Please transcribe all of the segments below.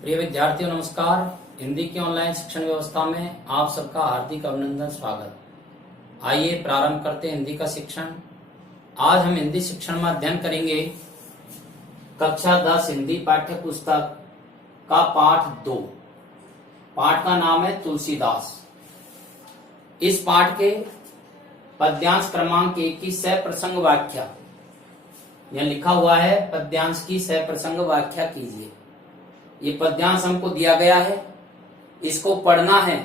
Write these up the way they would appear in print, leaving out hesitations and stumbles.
प्रिय विद्यार्थियों नमस्कार। हिंदी की ऑनलाइन शिक्षण व्यवस्था में आप सबका हार्दिक अभिनंदन स्वागत। आइए प्रारंभ करते हैं हिंदी का शिक्षण। आज हम हिंदी शिक्षण में अध्ययन करेंगे कक्षा 10 हिंदी पाठ्य पुस्तक का पाठ 2। पाठ का नाम है तुलसीदास। इस पाठ के पद्यांश क्रमांक 1 की सप्रसंग व्याख्या, यह लिखा हुआ है पद्यांश की सप्रसंग व्याख्या कीजिए। ये पद्यांश हमको दिया गया है, इसको पढ़ना है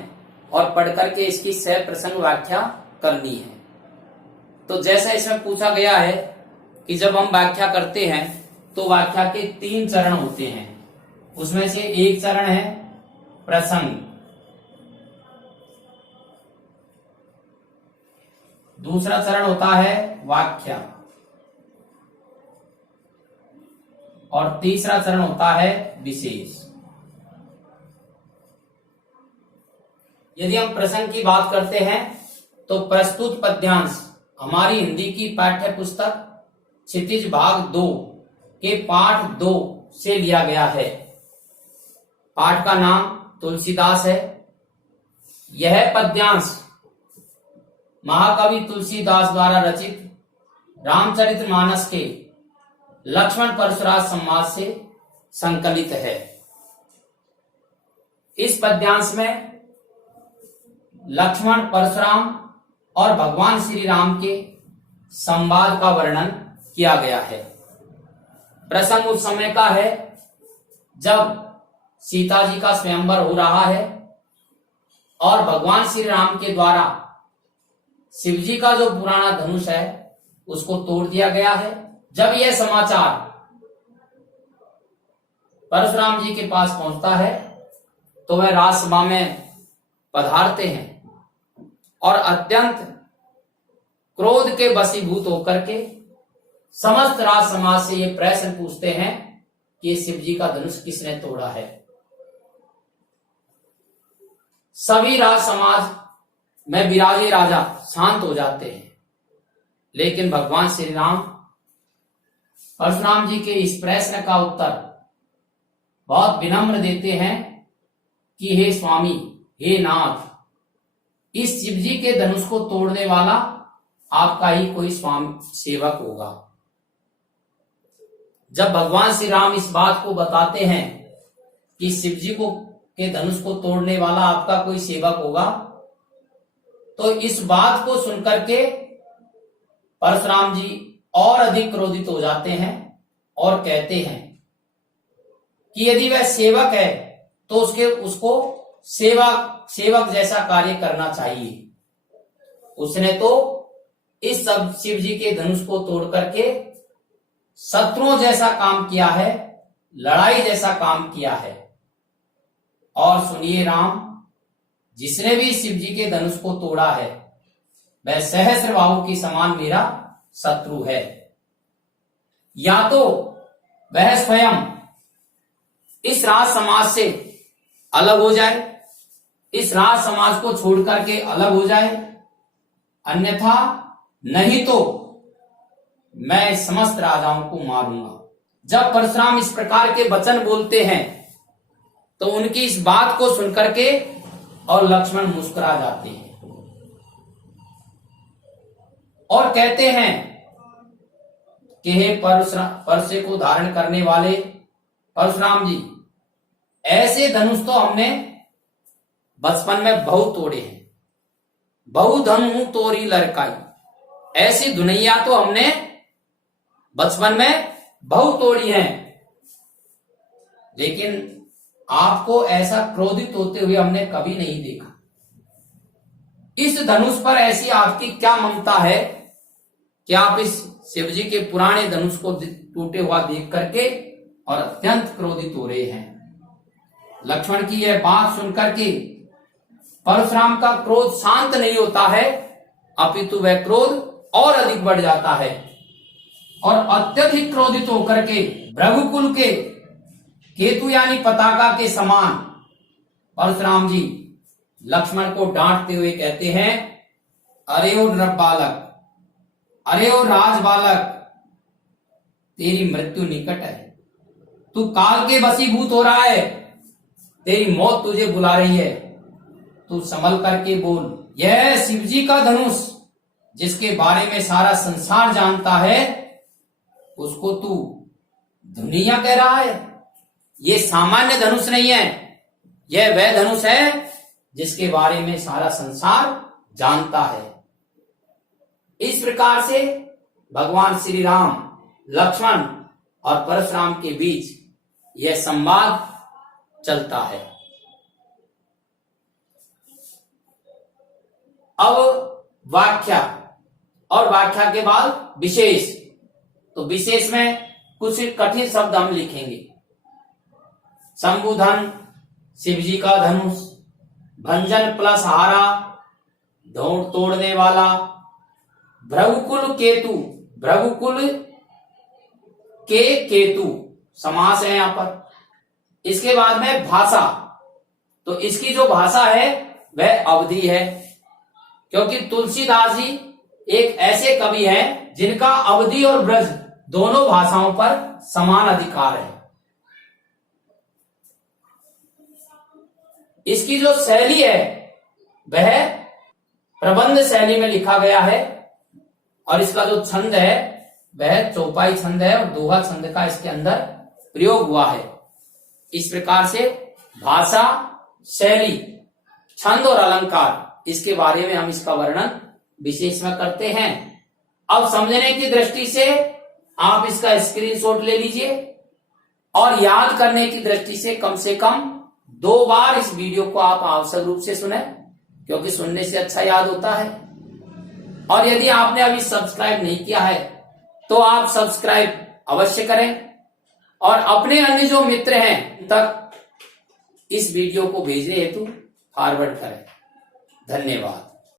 और पढ़ करके इसकी सप्रसंग व्याख्या करनी है। तो जैसा इसमें पूछा गया है कि जब हम व्याख्या करते हैं तो व्याख्या के 3 चरण होते हैं। उसमें से एक चरण है प्रसंग, दूसरा चरण होता है व्याख्या और तीसरा चरण होता है विशेष। यदि हम प्रसंग की बात करते हैं तो प्रस्तुत पद्यांश हमारी हिंदी की पाठ्य पुस्तक क्षितिज भाग 2 के पाठ 2 से लिया गया है। पाठ का नाम तुलसीदास है। यह पद्यांश महाकवि तुलसीदास द्वारा रचित रामचरितमानस के लक्ष्मण परशुराम संवाद से संकलित है। इस पद्यांश में लक्ष्मण परशुराम और भगवान श्री राम के संवाद का वर्णन किया गया है। प्रसंग उस समय का है जब सीता जी का स्वयंवर हो रहा है और भगवान श्री राम के द्वारा शिव जी का जो पुराना धनुष है उसको तोड़ दिया गया है। जब यह समाचार परशुराम जी के पास पहुंचता है तो वह राजसभा में पधारते हैं और अत्यंत क्रोध के वशीभूत होकर के समस्त राज समाज से ये प्रश्न पूछते हैं कि शिव जी का धनुष किसने तोड़ा है। सभी राज समाज में विराजे राजा शांत हो जाते हैं, लेकिन भगवान श्री राम परशुराम जी के इस प्रश्न का उत्तर बहुत विनम्र देते हैं कि हे स्वामी, हे नाथ, इस शिव जी के धनुष को तोड़ने वाला आपका ही कोई स्वामी सेवक होगा। जब भगवान श्री राम इस बात को बताते हैं कि शिव जी को के धनुष को तोड़ने वाला आपका कोई सेवक होगा, तो इस बात को सुनकर के परशुराम जी और अधिक क्रोधित हो जाते हैं और कहते हैं कि यदि वह सेवक है तो उसको सेवक जैसा कार्य करना चाहिए। उसने तो इस सब शिव जी के धनुष को तोड़ करके शत्रुओं जैसा काम किया है, लड़ाई जैसा काम किया है। और सुनिए राम, जिसने भी शिव जी के धनुष को तोड़ा है वह सहस्रबाहु की समान मेरा शत्रु है। या तो वह स्वयं इस राज समाज से अलग हो जाए, इस राज समाज को छोड़ करके अलग हो जाए, अन्यथा नहीं तो मैं समस्त राजाओं को मारूंगा। जब परशुराम इस प्रकार के वचन बोलते हैं तो उनकी इस बात को सुनकर के और लक्ष्मण मुस्कुरा जाते हैं और कहते हैं कि हे परशे को धारण करने वाले परशुराम जी, ऐसे धनुष तो हमने बचपन में बहुत तोड़े हैं। बहु धनु तोरी लड़काई, ऐसी धुनैया तो हमने बचपन में बहुत तोड़ी हैं, लेकिन आपको ऐसा क्रोधित होते हुए हमने कभी नहीं देखा। इस धनुष पर ऐसी आपकी क्या ममता है कि आप इस शिव जी के पुराने धनुष को टूटे हुआ देख करके और अत्यंत क्रोधित हो रहे हैं। लक्ष्मण की यह बात सुनकर के परशुराम का क्रोध शांत नहीं होता है, अपितु वह क्रोध और अधिक बढ़ जाता है और अत्यधिक क्रोधित होकर के भृगुकुल के केतु यानी पताका के समान परशुराम जी लक्ष्मण को डांटते हुए कहते हैं, अरे ओ नर बालक, अरे ओ राज बालक, तेरी मृत्यु निकट है। तू काल के वशीभूत हो रहा है, तेरी मौत तुझे बुला रही है, तू संभल करके बोल। यह शिव जी का धनुष जिसके बारे में सारा संसार जानता है, उसको तू दुनिया कह रहा है। ये सामान्य धनुष नहीं है, यह वह धनुष है जिसके बारे में सारा संसार जानता है। इस प्रकार से भगवान श्री राम, लक्ष्मण और परशुराम के बीच यह संवाद चलता है। अब व्याख्या, और व्याख्या के बाद विशेष। तो विशेष में कुछ कठिन शब्द हम लिखेंगे। शंभुधन, शिव जी का धनुष, भंजन प्लस हारा, दौड़ तोड़ने वाला, भ्रगुकुल केतु, भ्रगुकुल के केतु समास है यहां पर। इसके बाद में भाषा, तो इसकी जो भाषा है वह अवधि है, क्योंकि तुलसीदास जी एक ऐसे कवि हैं जिनका अवधि और ब्रज दोनों भाषाओं पर समान अधिकार है। इसकी जो शैली है वह प्रबंध शैली में लिखा गया है, और इसका जो छंद है वह चौपाई छंद है, और दोहा छंद का इसके अंदर प्रयोग हुआ है। इस प्रकार से भाषा, शैली, छंद और अलंकार, इसके बारे में हम इसका वर्णन विशेष में करते हैं। अब समझने की दृष्टि से आप इसका स्क्रीनशॉट ले लीजिए, और याद करने की दृष्टि से कम 2 बार इस वीडियो को आप आवश्यक रूप से सुने, क्योंकि सुनने से अच्छा याद होता है। और यदि आपने अभी सब्सक्राइब नहीं किया है तो आप सब्सक्राइब अवश्य करें, और अपने अन्य जो मित्र हैं तक इस वीडियो को भेजने हेतु फॉरवर्ड करें। धन्यवाद।